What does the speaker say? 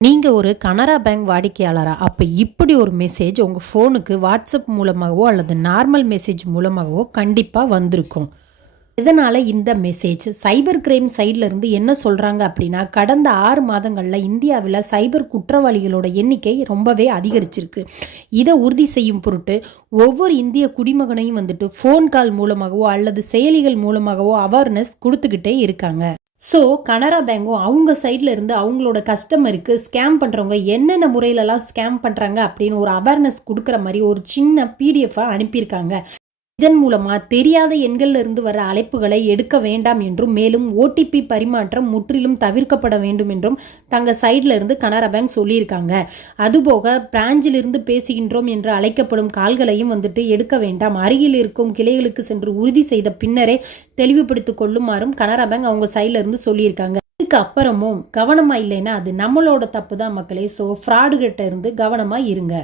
நீங்க ஒரு கனரா பேங்க் வாடிக்கையாளரா? அப்ப இப்படி ஒரு மெசேஜ் உங்க ஃபோனுக்கு வாட்ஸ்அப் மூலமாகவோ அல்லது நார்மல் மெசேஜ் மூலமாகவோ கண்டிப்பா வந்திருக்கும். இதனால இந்த மெசேஜ் சைபர் கிரைம் சைட்ல இருந்து என்ன சொல்றாங்க அப்படின்னா, கடந்த 6 மாதங்கள்ல இந்தியாவில சைபர் குற்றவாளிகளோட எண்ணிக்கை ரொம்பவே அதிகரிச்சிருக்கு. இத உறுதி செய்யும் பொருட்டு ஒவ்வொரு இந்திய குடிமகனையும் வந்துட்டு ஃபோன் கால் மூலமாகவோ அல்லது செயலிகள் மூலமாகவோ அவேர்னஸ் குடுத்துக்கிட்டே இருக்காங்க. ஸோ கனரா பேங்கும் அவங்க சைட்ல இருந்து அவங்களோட கஸ்டமருக்கு ஸ்கேம் பண்றவங்க என்னென்ன முறையிலலாம் ஸ்கேம் பண்றாங்க அப்படின்னு ஒரு அவேர்னஸ் கொடுக்குற மாதிரி ஒரு சின்ன பிடிஎஃப் அனுப்பியிருக்காங்க. இதன் மூலமா தெரியாத எண்கள்ல இருந்து வர அழைப்புகளை எடுக்க வேண்டாம் என்றும், மேலும் ஓடிபி பரிமாற்றம் முற்றிலும் தவிர்க்கப்பட வேண்டும் என்றும் தங்க சைட்ல இருந்து கனரா பேங்க் சொல்லியிருக்காங்க. அதுபோக பிரான்ச்சில் இருந்து பேசுகின்றோம் என்று அழைக்கப்படும் கால்களையும் வந்துட்டு எடுக்க வேண்டாம், அருகில் இருக்கும் கிளைகளுக்கு சென்று உறுதி செய்த பின்னரே தெளிவுபடுத்திக் கொள்ளுமாறும் கனரா பேங்க் அவங்க சைட்ல இருந்து சொல்லியிருக்காங்க. இதுக்கு அப்புறமும் கவனமா இல்லைன்னா அது நம்மளோட தப்பு தான் மக்களே. ஸோ ஃப்ராடு கிட்ட இருந்து கவனமா இருங்க.